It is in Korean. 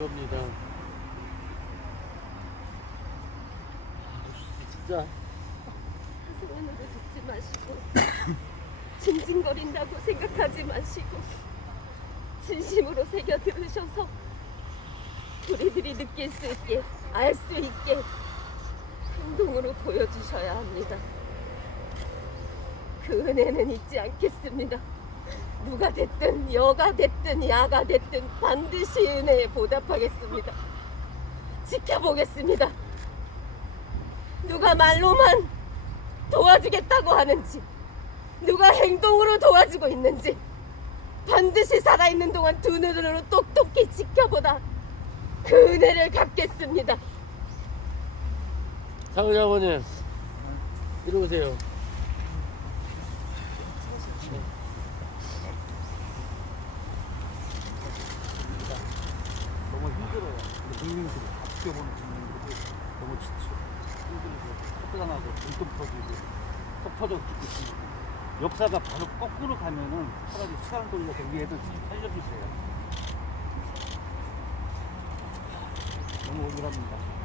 겁니다. 진짜 소원으로 듣지 마시고 징징거린다고 생각하지 마시고 진심으로 새겨 들으셔서 우리들이 느낄 수 있게 알 수 있게 행동으로 보여주셔야 합니다. 그 은혜는 잊지 않겠습니다. 누가 됐든 여가 됐든 야가 됐든 반드시 은혜에 보답하겠습니다. 지켜보겠습니다. 누가 말로만 도와주겠다고 하는지 누가 행동으로 도와주고 있는지 반드시 살아있는 동안 두 눈으로 똑똑히 지켜보다 그 은혜를 갚겠습니다. 사모님 아버님 이리 오세요. 너무 다 지켜보는 국민들이 너무 지쳐. 힘들고 나고 눈동 터지고 속 터져 죽고 있습니다. 역사가 바로 거꾸로 가면은 차라리 시간을 돌려서 우리 애들 좀 살려주세요. 너무 억울합니다.